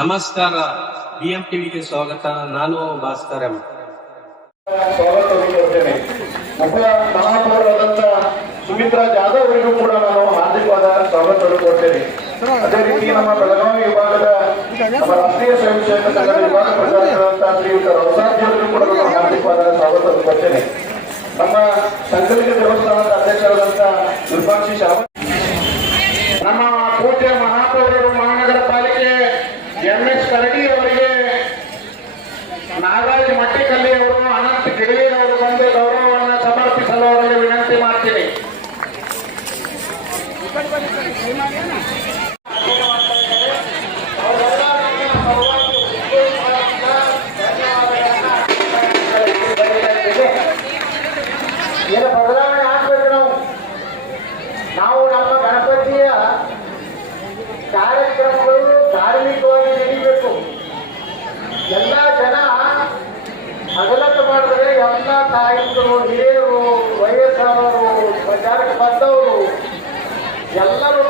ನಮಸ್ಕಾರ. ಬಿಎಂ ಟಿವಿಗೆ ಸ್ವಾಗತ. ನಾನು ಭಾಸ್ಕರ್ ಎಂ. ಸ್ವಾಗತ ಸುಮಿತ್ರಾ ಜಾಧವ್ ಅವರಿಗೂ ಕೂಡ ನಾನು ಹಾರ್ದಿಕವಾದ ಸ್ವಾಗತವನ್ನು ಕೊಡ್ತೇನೆ ಅದೇ ರೀತಿ ನಮ್ಮ ಬೆಳಗಾವಿ ವಿಭಾಗದ ರಾಷ್ಟ್ರೀಯ ಸ್ವಯಂ ಸೇವಕ ಸಂಘದ ಶ್ರೀಯುತ ರವಸಾಜಿ ಅವರಿಗೂ ಕೂಡ ನಾನು ಹಾರ್ದಿಕವಾದ ಸ್ವಾಗತವನ್ನು ಕೊಡ್ತೇನೆ ನಮ್ಮ ಸಂಕಲಿತ ದೇವಸ್ಥಾನದ ಅಧ್ಯಕ್ಷರಾದಂತ ವಿರೂಪಾಕ್ಷಿ ಶಾವ ನಮ್ಮ ಕೋಟೆ ಪಾಲಿಕೆ ಎಂ ಎಸ್ ಕರಡಿ ಅವರಿಗೆ ನಾಗರಾಜ್ ಮಟ್ಟಿಕಲ್ಲಿ ಅವರು, ಅನಂತ್ ಗಿಡವೀರ್ ಅವರು ಬಂದು ಗೌರವವನ್ನು ಸಮರ್ಪಿಸಲು ವಿನಂತಿ ಮಾಡ್ತೀನಿ. ನಾವು? ನಮ್ಮ ಗಣಪತಿಯ ಕಾರ್ಯಕ್ರಮಗಳು ಧಾರ್ಮಿಕವಾಗಿ ಎಲ್ಲ ತಾಯಂದರು ಹಿರಿಯರು ವಯಸ್ಸಾದವರು ಪ್ರಚಾರಕ್ಕೆ ಬಂದವರು ಎಲ್ಲರೂ